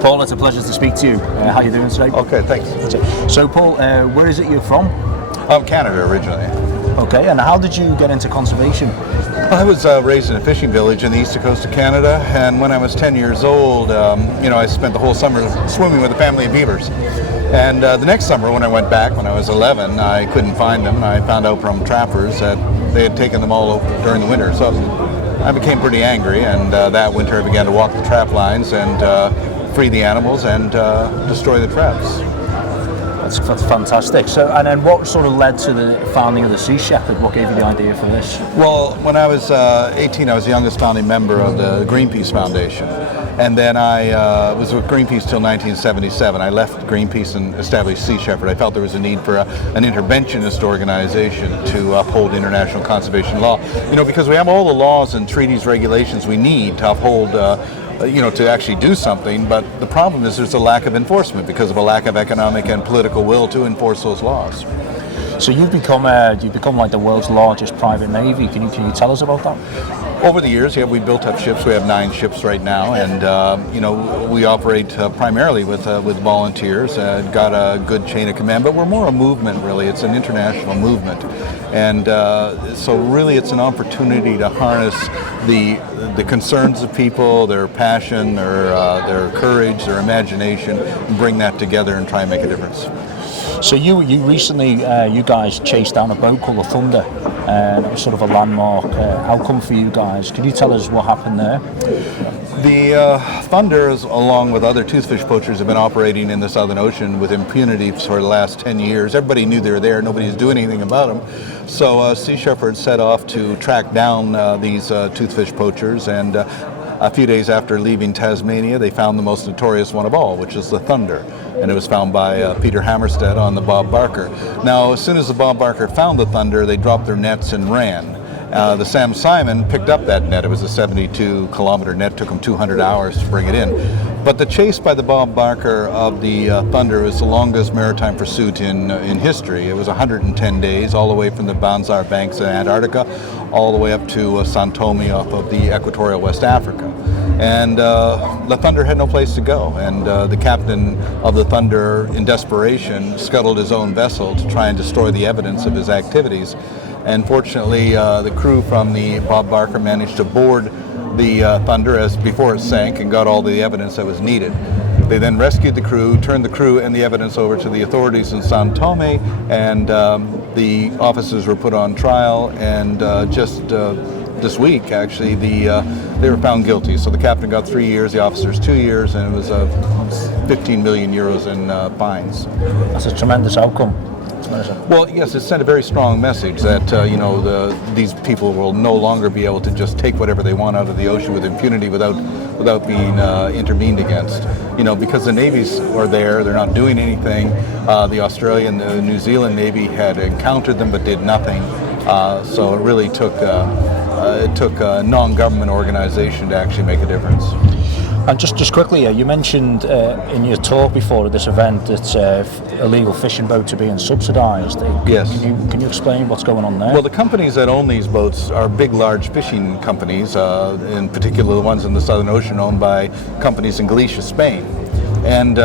Paul, it's a pleasure to speak to you. How are you doing today? Okay, thanks. So, Paul, where is it you're from? I'm Canada originally. Okay, and how did you get into conservation? I was raised in a fishing village in the east coast of Canada, and when I was 10 years old, I spent the whole summer swimming with a family of beavers. And the next summer when I went back, when I was 11, I couldn't find them, and I found out from trappers that they had taken them all over during the winter. So I became pretty angry, and that winter I began to walk the trap lines and free the animals and destroy the traps. That's fantastic. So, and then what sort of led to the founding of the Sea Shepherd? What gave you the idea for this? Well, when I was 18, I was the youngest founding member of the Greenpeace Foundation. And then I was with Greenpeace till 1977. I left Greenpeace and established Sea Shepherd. I felt there was a need for an interventionist organization to uphold international conservation law. Because we have all the laws and treaties, regulations we need to uphold to actually do something, but the problem is there's a lack of enforcement because of a lack of economic and political will to enforce those laws. So you've become like the world's largest private navy. Can you tell us about that? Over the years, we built up ships. We have 9 ships right now, and we operate primarily with volunteers. Got a good chain of command, but we're more a movement really. It's an international movement, and so really it's an opportunity to harness the concerns of people, their passion, their courage, their imagination, and bring that together and try and make a difference. So you recently, you guys chased down a boat called the Thunder, and it was sort of a landmark outcome for you guys. Could you tell us what happened there? The Thunders, along with other toothfish poachers, have been operating in the Southern Ocean with impunity for the last 10 years. Everybody knew they were there. Nobody's doing anything about them. So Sea Shepherd set off to track down these toothfish poachers, and a few days after leaving Tasmania, they found the most notorious one of all, which is the Thunder. And it was found by Peter Hammerstead on the Bob Barker. Now, as soon as the Bob Barker found the Thunder, they dropped their nets and ran. The Sam Simon picked up that net. It was a 72-kilometer net. Took them 200 hours to bring it in. But the chase by the Bob Barker of the Thunder was the longest maritime pursuit in history. It was 110 days, all the way from the Banzar Banks in Antarctica, all the way up to São Tomé off of the equatorial West Africa. And the Thunder had no place to go, and the captain of the Thunder, in desperation, scuttled his own vessel to try and destroy the evidence of his activities. And fortunately, the crew from the Bob Barker managed to board the Thunder before it sank and got all the evidence that was needed. They then rescued the crew, turned the crew and the evidence over to the authorities in São Tomé, and the officers were put on trial, and just this week, actually, they were found guilty. So the captain got 3 years, the officers 2 years, and it was 15 million euros in fines. That's a tremendous outcome. Well, yes, it sent a very strong message that these people will no longer be able to just take whatever they want out of the ocean with impunity without being intervened against. Because the navies are there, they're not doing anything. The Australian, the New Zealand Navy had encountered them but did nothing. So it really took a non-government organization to actually make a difference. And just quickly, you mentioned in your talk before at this event that illegal fishing boats are being subsidised. Yes. Can you explain what's going on there? Well, the companies that own these boats are big, large fishing companies, in particular the ones in the Southern Ocean owned by companies in Galicia, Spain. And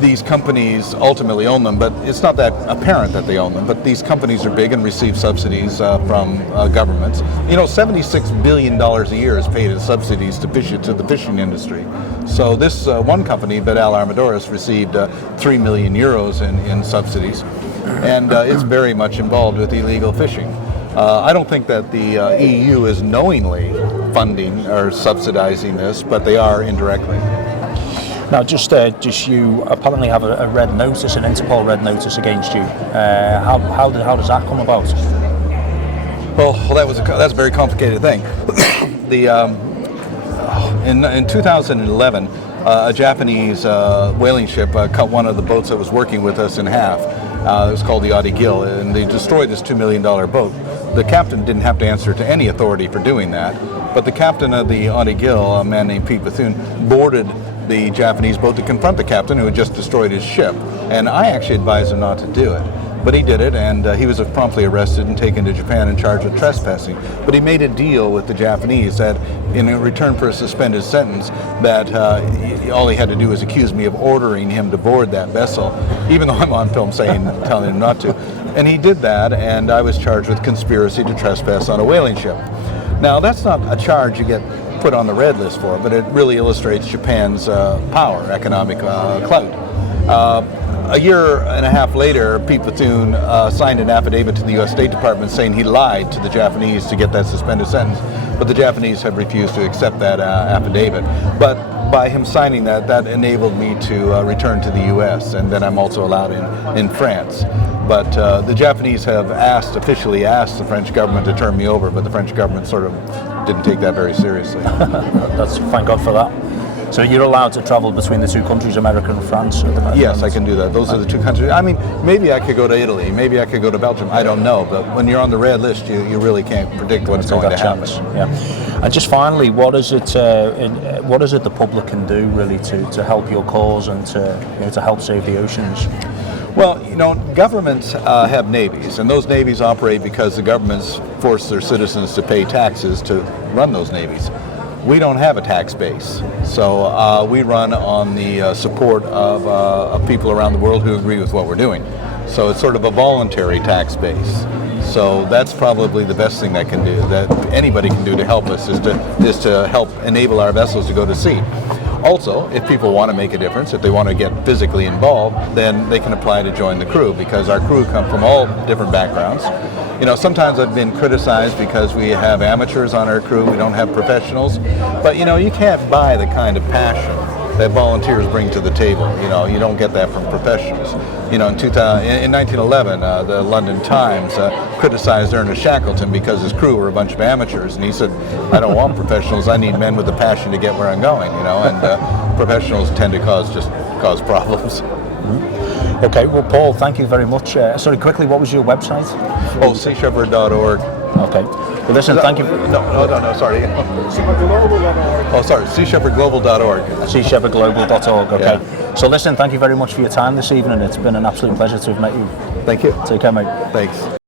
these companies ultimately own them, but it's not that apparent that they own them. But these companies are big and receive subsidies from governments. $76 billion a year is paid in subsidies to the fishing industry. So this one company, Bedal Armadores, received 3 million euros in subsidies, and it's very much involved with illegal fishing. I don't think that the EU is knowingly funding or subsidizing this, but they are indirectly. Now, just you apparently have a red notice, an Interpol red notice against you. How does that come about? Well, that's a very complicated thing. In 2011, a Japanese whaling ship cut one of the boats that was working with us in half. It was called the Audi Gill, and they destroyed this $2 million boat. The captain didn't have to answer to any authority for doing that, but the captain of the Audi Gill, a man named Pete Bethune, boarded the Japanese boat to confront the captain who had just destroyed his ship, and I actually advised him not to do it. But he did it, and he was promptly arrested and taken to Japan and charged with trespassing. But he made a deal with the Japanese that in return for a suspended sentence, that all he had to do was accuse me of ordering him to board that vessel, even though I'm on film telling him not to. And he did that, and I was charged with conspiracy to trespass on a whaling ship. Now, that's not a charge you get put on the red list for, but it really illustrates Japan's power, economic clout. A year and a half later, Pete Bethune signed an affidavit to the U.S. State Department saying he lied to the Japanese to get that suspended sentence, but the Japanese have refused to accept that affidavit. But by him signing that, that enabled me to return to the U.S., and then I'm also allowed in France. But the Japanese have officially asked the French government to turn me over, but the French government sort of didn't take that very seriously. Thank God for that. So you're allowed to travel between the two countries, America and France? At the moment? Yes, I can do that. Those are the two countries. I mean, maybe I could go to Italy, maybe I could go to Belgium, I don't know. But when you're on the red list, you really can't predict what's going to happen. Yeah. And just finally, what is it the public can do really to help your cause and to help save the oceans? Well, governments have navies, and those navies operate because the governments force their citizens to pay taxes to run those navies. We don't have a tax base, so we run on the support of people around the world who agree with what we're doing. So it's sort of a voluntary tax base. So that's probably the best thing that anybody can do to help us is to help enable our vessels to go to sea. Also, if people want to make a difference, if they want to get physically involved, then they can apply to join the crew, because our crew come from all different backgrounds. Sometimes I've been criticized because we have amateurs on our crew, we don't have professionals, but you can't buy the kind of passion that volunteers bring to the table. You don't get that from professionals. In 1911, the London Times criticized Ernest Shackleton because his crew were a bunch of amateurs, and he said, "I don't want professionals. I need men with the passion to get where I'm going." And professionals tend to cause problems. Mm-hmm. Okay, well, Paul, thank you very much. Sorry, quickly, what was your website? seashepherd.org. Okay. Well, listen, thank you. No, sorry. Oh, sorry, seashepherdglobal.org. seashepherdglobal.org, okay. Yeah. So listen, thank you very much for your time this evening. It's been an absolute pleasure to have met you. Thank you. Take care, mate. Thanks.